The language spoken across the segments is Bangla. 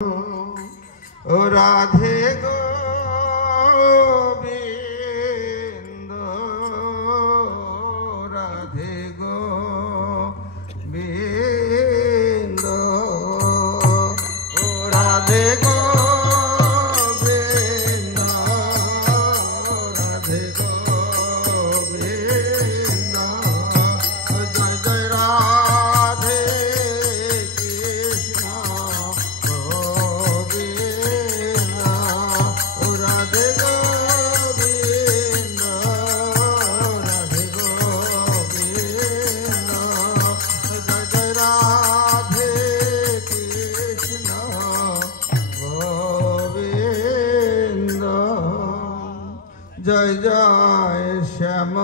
ও রাধে গোবিন্দ, রাধে গোবিন্দ, ও রাধে গোবিন্দ, রাধে গোবিন্দ, জয় জয় রাধে কৃষ্ণ গোবিন্দ, ও রাধে গোবিন্দ, রাধে গোবিন্দ, জয় জয় রাধে কৃষ্ণ গোবিন্দ, জয় জয় শ্যাম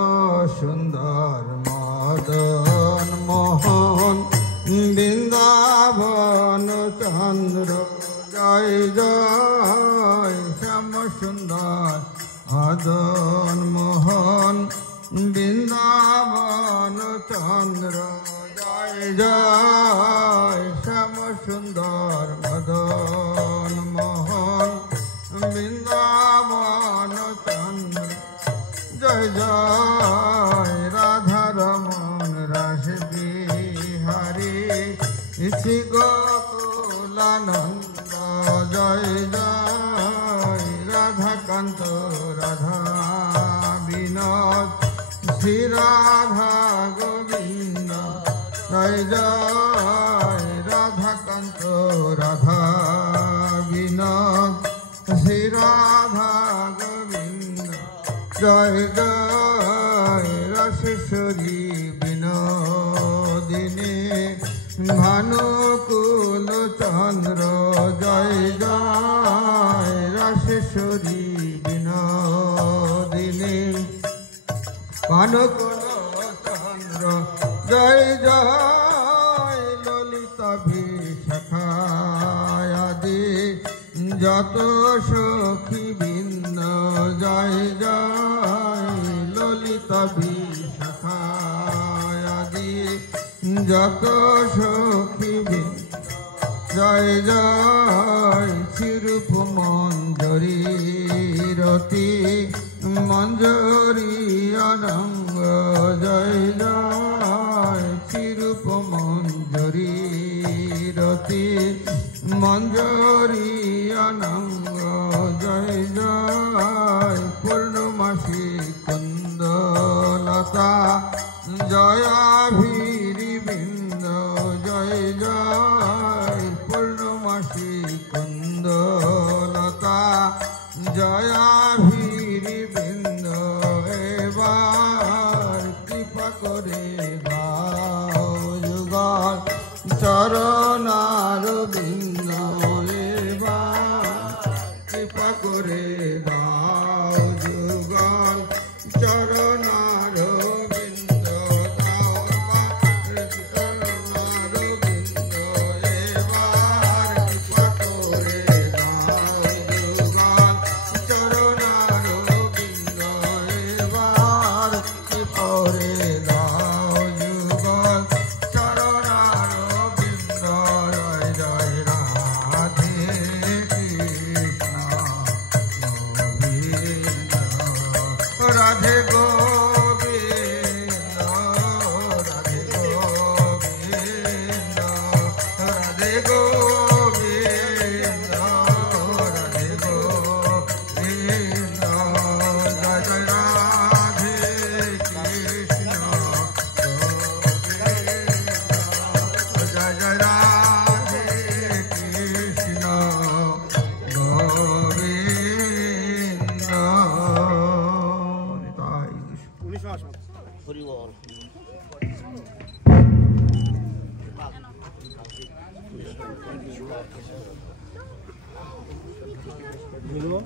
সুন্দর মদন মোহন বৃন্দাবন চন্দ্র, জয় জয় শ্যাম সুন্দর মদন মোহন বৃন্দাবন চন্দ্র, জয় জয় শ্যাম সুন্দর মদন মোহন বৃন্দাবন চন্দ্র, জয় জয় রাধা রমন রাস বিহারী শ্রী গোকুলানন্দ, জয় জয় রাধাকান্ত রাধা বিনোদ শ্রী রাধা গোবিন্দ, জয় জয় রাধাকান্ত রাধা বিনোদ শ্রী রাধা গোবিন্দ, জয় জয় রসেশ্বরী বিনোদিনী ভানুকুল চন্দ্র, জয় জয় রসেশ্বরী বিনোদিনী ভানুকুল চন্দ্র, জয় জয় ললিতা বিশাখায়াদি যত সখী বৃন্দ, জয় জয় ললিতা বিশাখায়াদি যত সখী বৃন্দ, জয় জয় শ্রীরূপ মঞ্জরী রতি মঞ্জরী অনঙ্গ, জয় জয় শ্রীরূপ মঞ্জরী রতি মঞ্জরী অনঙ্গ, জয় জয় পূর্ণমাসী কুন্দলতা জয়াভিরি বৃন্দ, জয় জয় পূর্ণমাসী কুন্দলতা জয়াভিরি বৃন্দ, এবার কৃপা করে দাও যুগল চরণার বৃন্দ, এবার কৃপা করে দাও যুগল চরণার বৃন্দ, চরণার বৃন্দ, এবার কৃপা করে দাও যুগল চরণার বৃন্দ, এবার কৃপা করে দাও যুগল চরণার বৃন্দ, জয় জয় রাধে কৃষ্ণ গোবিন্দ, রাধে গোবিন্দ, রাধে গোবিন্দ, রাধে গোবিন্দ, রাধে গোবিন্দ, জয় জয় রাধে কৃষ্ণ গোবিন্দ, জয় জয় রাধে কৃষ্ণ গোবিন্দ, তাই হরি বল। ধন্যবাদ।